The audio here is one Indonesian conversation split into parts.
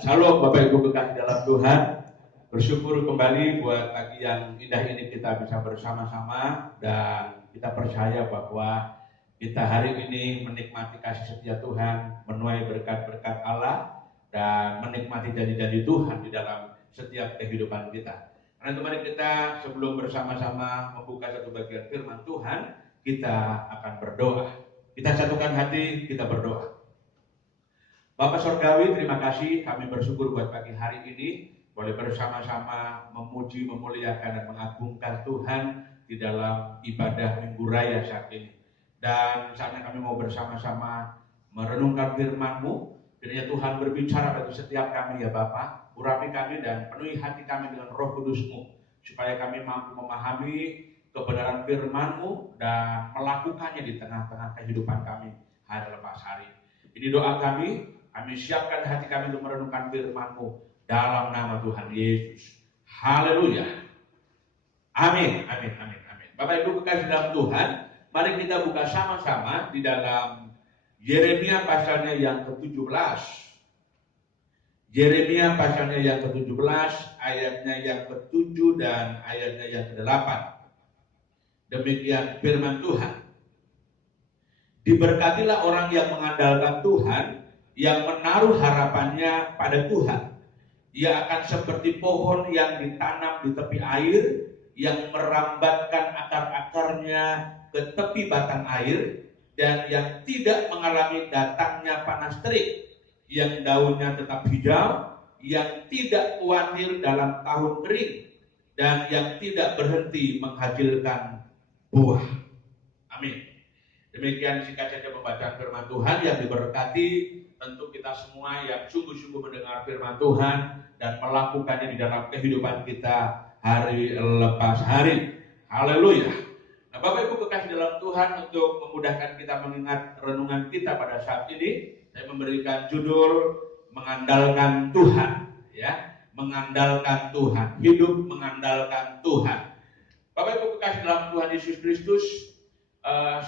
Shalom Bapak Ibu kekasih dalam Tuhan. Bersyukur kembali buat pagi yang indah ini kita bisa bersama-sama dan kita percaya bahwa kita hari ini menikmati kasih setia Tuhan, menuai berkat-berkat Allah dan menikmati janji-janji Tuhan di dalam setiap kehidupan kita. Karena itu mari kita sebelum bersama-sama membuka satu bagian firman Tuhan, kita akan berdoa. Kita satukan hati, kita berdoa. Bapak Sorgawi, terima kasih, kami bersyukur buat pagi hari ini boleh bersama-sama memuji, memuliakan dan mengagungkan Tuhan di dalam ibadah Minggu Raya saat ini. Dan saatnya kami mau bersama-sama merenungkan firman-Mu. Kiranya Tuhan berbicara bagi setiap kami ya Bapak, urapi kami dan penuhi hati kami dengan Roh Kudus-Mu, supaya kami mampu memahami kebenaran firman-Mu dan melakukannya di tengah-tengah kehidupan kami hari lepas hari. Ini doa kami siapkan hati kami untuk merenungkan firman-Mu dalam nama Tuhan Yesus. Haleluya. Amin, amin, amin, amin. Bapak Ibu kekasih dalam Tuhan, mari kita buka sama-sama di dalam Yeremia pasalnya yang ke-17. Yeremia pasalnya yang ke-17, ayatnya yang ke-7 dan ayatnya yang ke-8. Demikian firman Tuhan. Diberkatilah orang yang mengandalkan Tuhan, yang menaruh harapannya pada Tuhan. Ia akan seperti pohon yang ditanam di tepi air, yang merambatkan akar-akarnya ke tepi batang air, dan yang tidak mengalami datangnya panas terik, yang daunnya tetap hijau, yang tidak khawatir dalam tahun kering, dan yang tidak berhenti menghasilkan buah. Amin. Demikian singkat saja pembacaan firman Tuhan yang diberkati. Tentu kita semua yang sungguh-sungguh mendengar firman Tuhan dan melakukannya di dalam kehidupan kita hari lepas hari. Haleluya. Nah, Bapak Ibu kekasih dalam Tuhan, untuk memudahkan kita mengingat renungan kita pada saat ini, saya memberikan judul mengandalkan Tuhan, ya, mengandalkan Tuhan, hidup mengandalkan Tuhan. Bapak Ibu kekasih dalam Tuhan Yesus Kristus,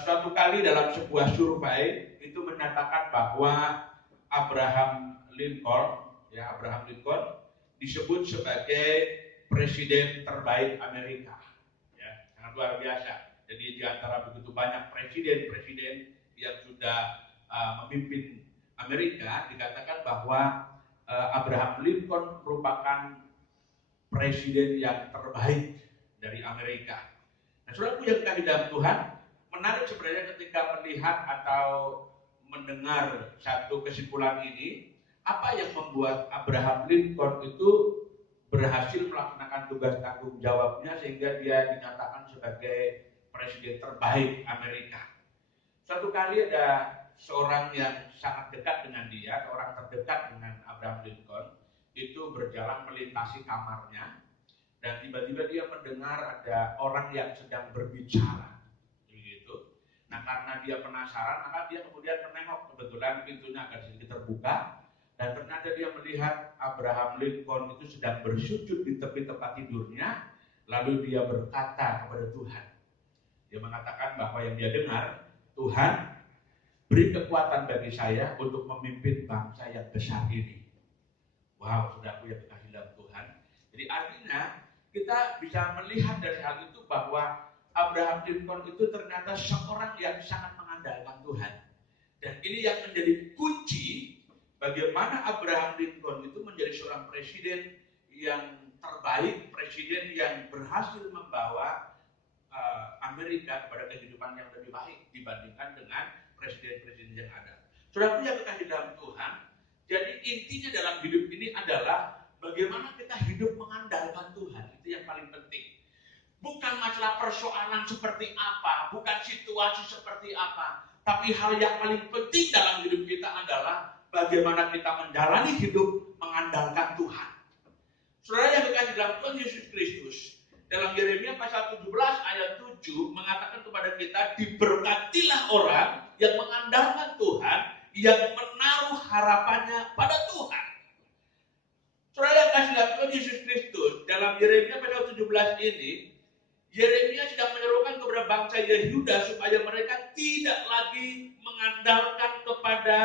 suatu kali dalam sebuah survei itu menyatakan bahwa Abraham Lincoln disebut sebagai presiden terbaik Amerika. Ya, sangat luar biasa. Jadi di antara begitu banyak presiden-presiden yang sudah memimpin Amerika, dikatakan bahwa Abraham Lincoln merupakan presiden yang terbaik dari Amerika. Nah, saudaraku yang dikasihi dalam Tuhan, menarik sebenarnya ketika melihat atau mendengar satu kesimpulan ini, apa yang membuat Abraham Lincoln itu berhasil melaksanakan tugas tanggung jawabnya sehingga dia dinyatakan sebagai presiden terbaik Amerika. Suatu kali ada seorang yang sangat dekat dengan dia, orang terdekat dengan Abraham Lincoln, itu berjalan melintasi kamarnya dan tiba-tiba dia mendengar ada orang yang sedang berbicara. Nah, karena dia penasaran, maka dia kemudian menengok, kebetulan pintunya agak sedikit terbuka, dan ternyata dia melihat Abraham Lincoln itu sedang bersujud di tepi tempat tidurnya, lalu dia berkata kepada Tuhan. Dia mengatakan bahwa yang dia dengar, Tuhan, beri kekuatan bagi saya untuk memimpin bangsa yang besar ini. Wow, saudaraku yang dikasihi dalam Tuhan. Jadi artinya kita bisa melihat dari hal itu bahwa Abraham Lincoln itu ternyata seorang yang sangat mengandalkan Tuhan. Dan ini yang menjadi kunci bagaimana Abraham Lincoln itu menjadi seorang presiden yang terbaik, presiden yang berhasil membawa Amerika kepada kehidupan yang lebih baik dibandingkan dengan presiden-presiden yang ada. Saudaraku yang dikasihi dalam Tuhan, jadi intinya dalam hidup ini adalah bagaimana kita hidup mengandalkan Tuhan. Itu yang paling penting. Bukan masalah persoalan seperti apa, bukan situasi seperti apa, tapi hal yang paling penting dalam hidup kita adalah bagaimana kita menjalani hidup mengandalkan Tuhan. Saudara yang dikasihi dalam Tuhan Yesus Kristus, dalam Yeremia pasal 17 ayat 7 mengatakan kepada kita, diberkatilah orang yang mengandalkan Tuhan, yang menaruh harapannya pada Tuhan. Saudara yang dikasihi dalam Tuhan Yesus Kristus, dalam Yeremia pasal 17 ini, Yeremia sedang menyerukan kepada bangsa Yehuda supaya mereka tidak lagi mengandalkan kepada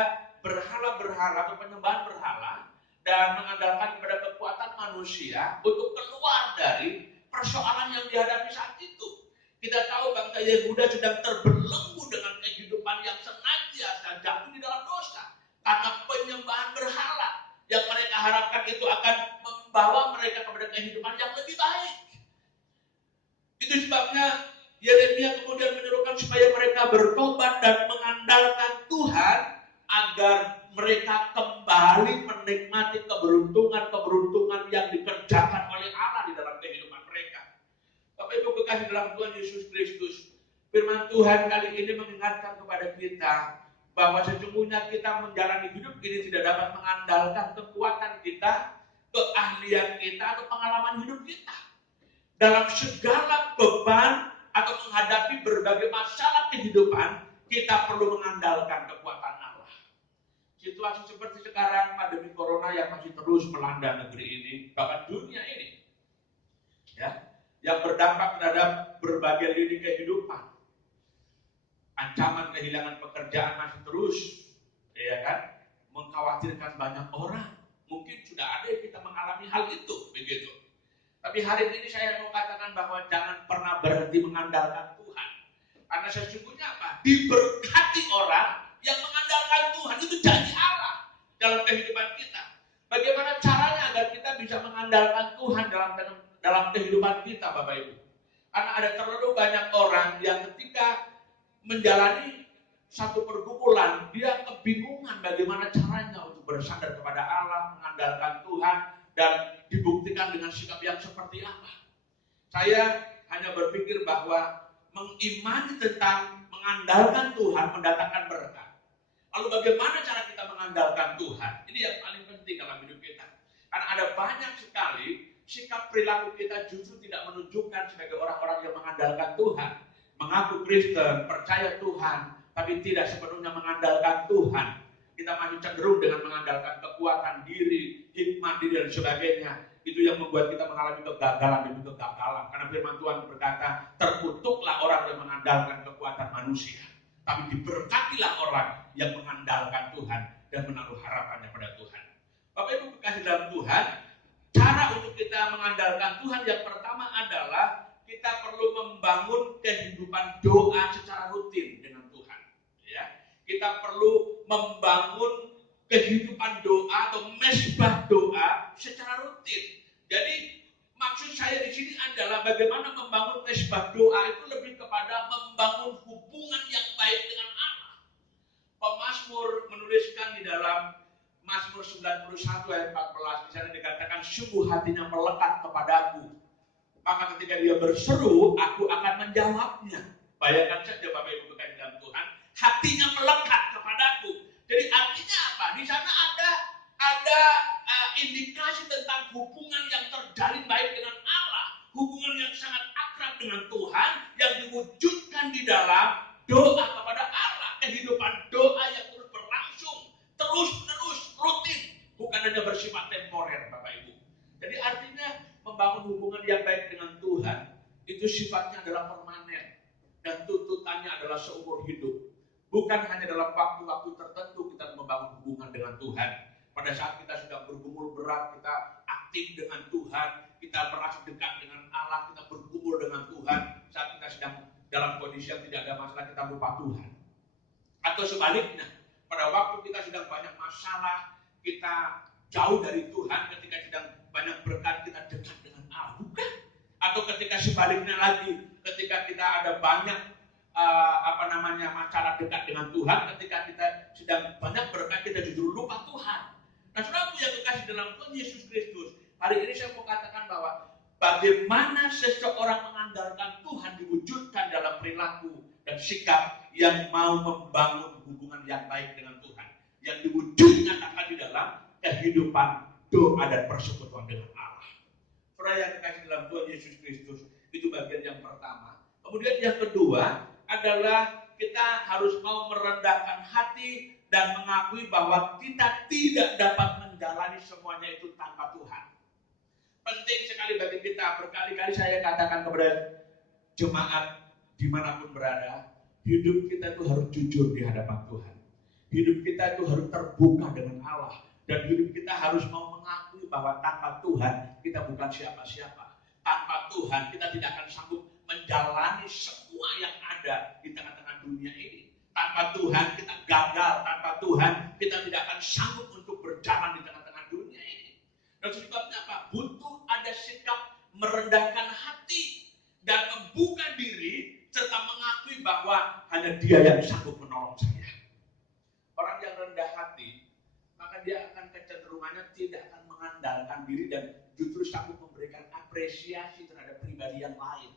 berhala-berhala atau penyembahan berhala, dan mengandalkan kepada kekuatan manusia untuk keluar dari persoalan yang dihadapi saat itu. Kita tahu bangsa Yehuda sedang terbelenggu dengan kehidupan yang senantiasa jatuh di dalam dosa karena penyembahan berhala yang mereka harapkan itu akan membawa mereka kepada kehidupan yang lebih baik. Itu sebabnya Yeremia kemudian menyerukan supaya mereka bertobat dan mengandalkan Tuhan agar mereka kembali menikmati keberuntungan-keberuntungan yang dikerjakan oleh Allah di dalam kehidupan mereka. Bapak Ibu kekasih dalam Tuhan Yesus Kristus, firman Tuhan kali ini mengingatkan kepada kita bahwa sesungguhnya kita menjalani hidup ini tidak dapat mengandalkan kekuatan kita, keahlian kita, atau pengalaman hidup kita. Dalam segala beban atau menghadapi berbagai masalah kehidupan, kita perlu mengandalkan kekuatan Allah. Situasi seperti sekarang, pandemi corona yang masih terus melanda negeri ini, bahkan dunia ini, ya, yang berdampak terhadap berbagai lini kehidupan. Ancaman kehilangan pekerjaan masih terus, ya kan, mengkhawatirkan banyak orang. Mungkin sudah ada yang kita mengalami hal itu, begitu. Tapi hari ini saya mau katakan bahwa jangan pernah berhenti mengandalkan Tuhan. Karena sesungguhnya apa? Diberkati orang yang mengandalkan Tuhan. Itu janji Allah dalam kehidupan kita. Bagaimana caranya agar kita bisa mengandalkan Tuhan dalam kehidupan kita, Bapak Ibu? Karena ada terlalu banyak orang yang ketika menjalani satu pergumulan, dia kebingungan bagaimana caranya untuk bersandar kepada Allah, mengandalkan Tuhan, dan dibuktikan dengan sikap yang seperti apa. Saya hanya berpikir bahwa mengimani tentang mengandalkan Tuhan mendatangkan berkat. Lalu bagaimana cara kita mengandalkan Tuhan? Ini yang paling penting dalam hidup kita. Karena ada banyak sekali sikap perilaku kita justru tidak menunjukkan sebagai orang-orang yang mengandalkan Tuhan. Mengaku Kristen, percaya Tuhan, tapi tidak sepenuhnya mengandalkan Tuhan. Kita masih cenderung dengan mengandalkan kekuatan diri, hikmat diri, dan sebagainya. Itu yang membuat kita mengalami kegagalan demi kegagalan. Karena firman Tuhan berkata, terkutuklah orang yang mengandalkan kekuatan manusia. Tapi diberkatilah orang yang mengandalkan Tuhan dan menaruh harapannya pada Tuhan. Bapak Ibu kekasih dalam Tuhan, cara untuk kita mengandalkan Tuhan yang pertama adalah kita perlu membangun kehidupan doa secara rutin dengan Tuhan. Ya, kita perlu membangun kehidupan doa atau mesbah doa secara rutin. Jadi maksud saya di sini adalah bagaimana membangun mesbah doa itu lebih kepada membangun hubungan yang baik dengan Allah. Pemazmur menuliskan di dalam Mazmur 91 ayat 14, di sana dikatakan sungguh hatinya melekat kepadaku. Maka ketika dia berseru, aku akan menjawabnya. Bayangkan saja Bapak Ibu kekasih dalam Tuhan, hatinya melekat kepadaku. Jadi artinya apa? Di sana ada indikasi tentang hubungan yang terjalin baik dengan Allah, hubungan yang sangat akrab dengan Tuhan yang diwujudkan di dalam doa kepada Allah, kehidupan doa yang terus berlangsung, terus-menerus, rutin, bukan hanya bersifat temporer, Bapak Ibu. Jadi artinya membangun hubungan yang baik dengan Tuhan itu sifatnya adalah permanen dan tuntutannya adalah seumur hidup. Bukan hanya dalam waktu-waktu tertentu kita membangun hubungan dengan Tuhan. Pada saat kita sedang bergumul berat, kita aktif dengan Tuhan, kita merasa dekat dengan Allah, kita bergumul dengan Tuhan. Saat kita sedang dalam kondisi yang tidak ada masalah, kita lupa Tuhan. Atau sebaliknya, pada waktu kita sedang banyak masalah, kita jauh dari Tuhan, ketika sedang banyak berkat, kita dekat dengan Allah. Bukan. Atau ketika sebaliknya lagi, ketika kita ada banyak masalah dekat dengan Tuhan, ketika kita sedang banyak berkat, kita justru lupa Tuhan. Nah, saudaraku yang kekasih dalam Tuhan Yesus Kristus, hari ini saya mau katakan bahwa bagaimana seseorang mengandalkan Tuhan diwujudkan dalam perilaku dan sikap yang mau membangun hubungan yang baik dengan Tuhan, yang diwujudkan akan di dalam kehidupan doa dan persekutuan dengan Allah. Saudara yang kekasih dalam Tuhan Yesus Kristus, itu bagian yang pertama. Kemudian yang kedua adalah kita harus mau merendahkan hati dan mengakui bahwa kita tidak dapat menjalani semuanya itu tanpa Tuhan. Penting sekali bagi kita. Berkali-kali saya katakan kepada jemaat dimanapun berada, hidup kita itu harus jujur di hadapan Tuhan. Hidup kita itu harus terbuka dengan Allah. Dan hidup kita harus mau bahwa tanpa Tuhan kita bukan siapa-siapa. Tanpa Tuhan kita tidak akan sanggup menjalani semua yang ada di tengah-tengah dunia ini. Tanpa Tuhan kita gagal. Tanpa Tuhan kita tidak akan sanggup untuk berjalan di tengah-tengah dunia ini. Dan sebabnya apa? Butuh ada sikap merendahkan hati dan membuka diri serta mengakui bahwa hanya Dia yang sanggup menolong saya. Orang yang rendah hati, maka dia akan kecenderungannya tidak akan mengandalkan diri dan justru sanggup memberikan apresiasi terhadap pribadi yang lain.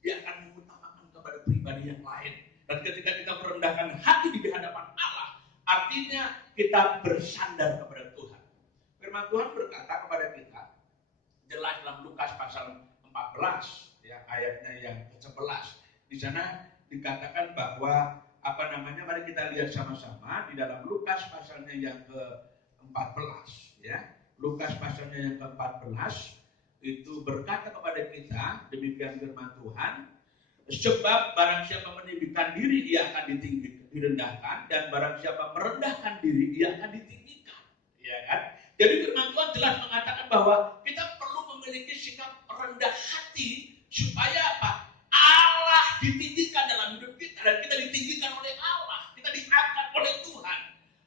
Dia akan mengutamakan kepada pribadi yang lain. Dan ketika kita merendahkan hati di hadapan Allah, artinya kita bersandar kepada Tuhan. Firman Tuhan berkata kepada kita, jelas dalam Lukas pasal 14, ya, ayatnya yang ke-11. Di sana dikatakan bahwa mari kita lihat sama-sama di dalam Lukas pasalnya yang ke-14, ya. Lukas pasalnya yang ke-14 itu berkata kepada kita, demikian firman Tuhan, sebab barang siapa meninggikan diri ia akan direndahkan, dan barang siapa merendahkan diri ia akan ditinggikan, ya kan? Jadi firman Tuhan jelas mengatakan bahwa kita perlu memiliki sikap rendah hati supaya apa? Allah ditinggikan dalam hidup kita dan kita ditinggikan oleh Allah, kita diangkat oleh Tuhan.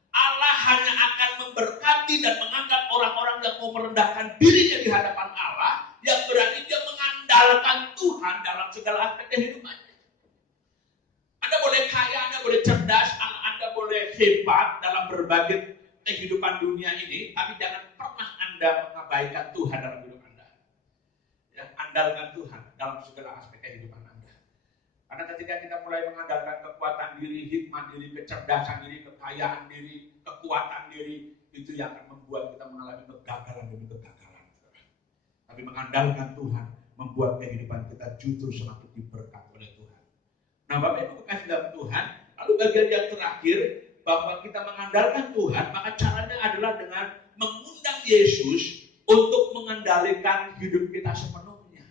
Allah hanya akan memberkati dan mengangkat orang-orang yang mau merendahkan dirinya di hadapan Allah, yang berani dia mengandalkan Tuhan dalam segala aspek kehidupannya. Anda boleh kaya, Anda boleh cerdas, Anda boleh hebat dalam berbagai kehidupan dunia ini, tapi jangan pernah Anda mengabaikan Tuhan dalam hidup Anda. Ya, andalkan Tuhan dalam segala aspek kehidupan Anda. Karena ketika kita mulai mengandalkan kekuatan diri, hikmat diri, kecerdasan diri, kekayaan diri, kekuatan diri, itu yang akan membuat kita mengalami kegagalan demi kegagalan. Tapi mengandalkan Tuhan membuat kehidupan kita justru semakin diberkati oleh Tuhan. Nah, Bapak Ibu kasih dalam Tuhan, lalu bagian yang terakhir bahwa kita mengandalkan Tuhan, maka caranya adalah dengan mengundang Yesus untuk mengendalikan hidup kita sepenuhnya.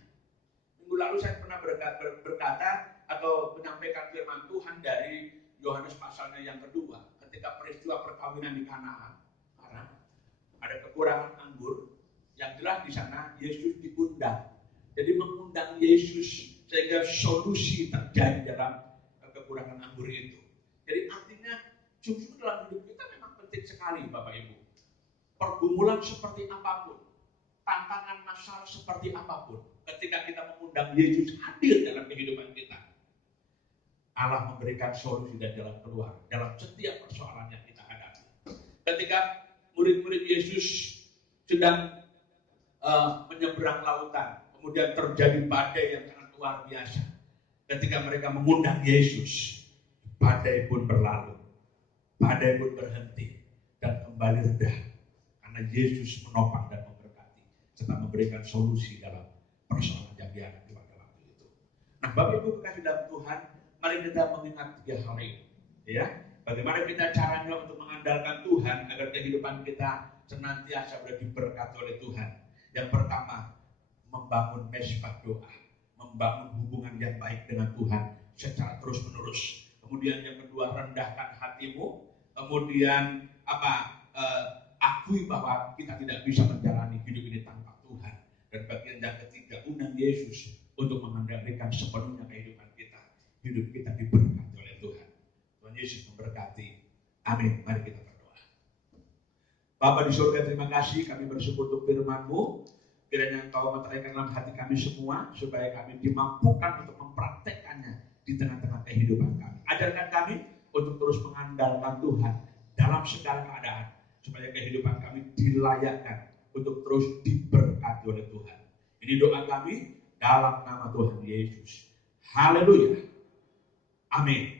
Minggu lalu saya pernah berkata atau menyampaikan firman Tuhan dari Yohanes pasalnya yang kedua, ketika peristiwa perkawinan di Kanaan, karena ada kekurangan anggur, yang jelas di sana Yesus diundang. Jadi mengundang Yesus sehingga solusi terjadi dalam kekurangan anggur itu. Jadi artinya sungguh dalam hidup kita memang penting sekali, Bapak Ibu. Pergumulan seperti apapun, tantangan masalah seperti apapun, ketika kita mengundang Yesus hadir dalam kehidupan kita, Allah memberikan solusi dan jalan keluar dalam setiap persoalan yang kita hadapi. Ketika murid-murid Yesus sedang menyeberang lautan, kemudian terjadi badai yang sangat luar biasa. Ketika mereka mengundang Yesus, badai pun berlalu, badai pun berhenti dan kembali reda, karena Yesus menopang dan memberkati serta memberikan solusi dalam persoalan yang dihadapi pada waktu itu. Nah, Bapak Ibu kekasih dalam Tuhan, mari kita mengingat 3 hal ini, ya. Bagaimana kita caranya untuk mengandalkan Tuhan agar kehidupan kita senantiasa boleh diberkati oleh Tuhan. Yang pertama, membangun mesbah doa, membangun hubungan yang baik dengan Tuhan secara terus-menerus. Kemudian yang kedua, rendahkan hatimu. Kemudian akui bahwa kita tidak bisa menjalani hidup ini tanpa Tuhan. Dan bagian yang ketiga, undang Yesus untuk mengendalikan sepenuhnya kehidupan kita. Hidup kita diberkati oleh Tuhan. Tuhan Yesus memberkati. Amin. Mari kita berdoa. Bapa di surga, terima kasih, kami bersyukur untuk firman-Mu. Kiranya Engkau meteraikan dalam hati kami semua, supaya kami dimampukan untuk mempraktekkannya di tengah-tengah kehidupan kami. Ajarkan kami untuk terus mengandalkan Tuhan dalam segala keadaan, supaya kehidupan kami dilayakkan untuk terus diberkati oleh Tuhan. Ini doa kami dalam nama Tuhan Yesus. Haleluya. Amin.